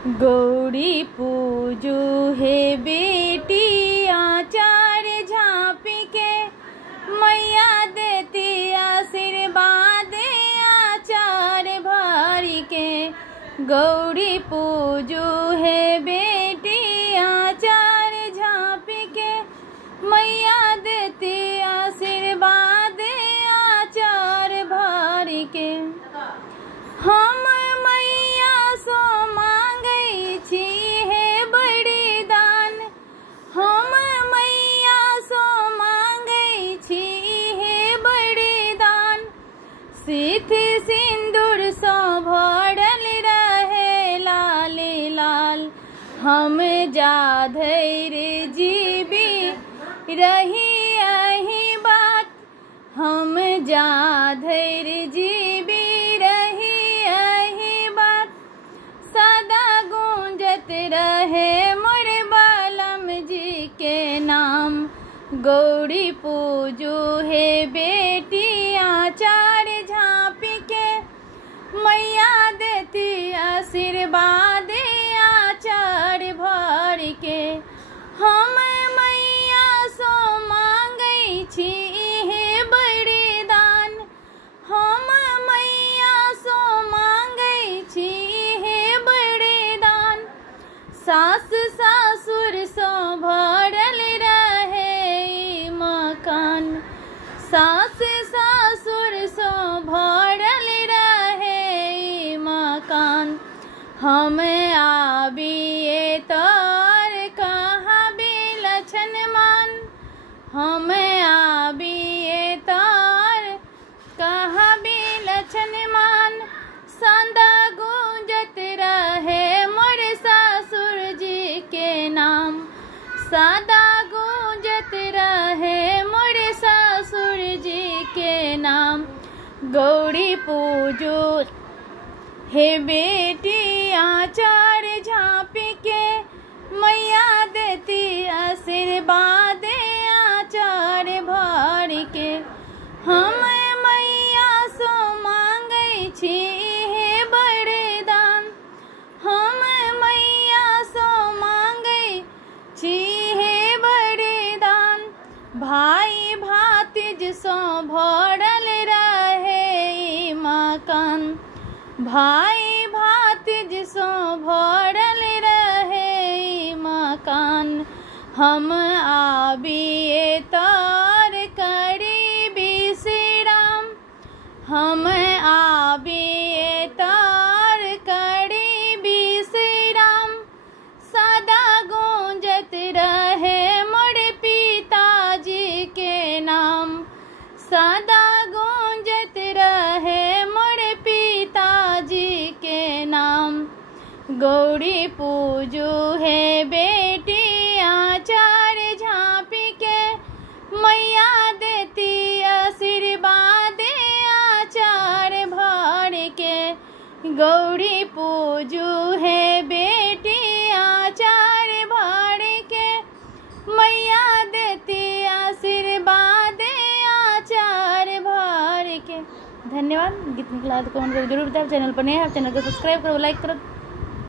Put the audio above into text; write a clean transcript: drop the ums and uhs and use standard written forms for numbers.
गौरी पूजू हे बेटी आचार झाँपी के, मैया देती आशीर्वाद आचार भारी के। गौरी पूजू हे बेटी आचार झाँपी के, मैया देती आशीर्वाद आचार भारी के। हम मैया सो मांगई छी हे बड़ी दान, हम मैया सो मांगई छी हे बड़ी दान। सिथि सिंदूर सो भरल रहे लाल लाल, हम जा धैर्य जीवी रही अही बात, हम जा धैर्य जीवी रही अही बात। सदा गूंजत रहे मोर बालम जी के नाम, गौरी पूजू हे बेटी आचार झाँपी के, मैया देती आशीर्वाद आचार भर के। हम मैया सो मांगई छी हे बड़ी दान, हम मैया सो मांगई छी हे बड़ी दान। सास ससुर सो भरल रहे मकान, सास ससुर सो भरल रहे मकान। हम आबिए तार कहाँ बिलछन मान, हम आबिए तार कहाँ बिलछन मान। सदा गूंजत रहे मोर ससुर जी के नाम, सदा गूंजत रहे मोर ससुर जी के नाम। गौरी पूजू हे बेटी आचार झाँपी के, मैया देती आशीर्वाद आचार भर के। हम मैया सो मांगई छी हे बड़े दान, हम मैया सो मांगई छी हे बड़े दान। भाई भातिज सो भरल रहे मकान, भाई भातिज सो भरल रहे मकान। हम आबिए तार करीबी श्री राम, हम आबिए तार करीबी श्री राम। सदा गूंजत रहे मोर पिताजी के नाम, सदा गूंजत रहे मोर पिताजी के नाम। गौरी पूजू हे बेटी आचार झाँपी के, मैया देती आशीर्वाद आचार भर के। गौरी पूजू हे बेटी आचार भर के, मैया देती आशीर्वाद आचार भर के। धन्यवाद। गीत निकला तो कमेंट करो जरूर बताओ। चैनल पर नए हैं, चैनल को सब्सक्राइब करो, लाइक करो।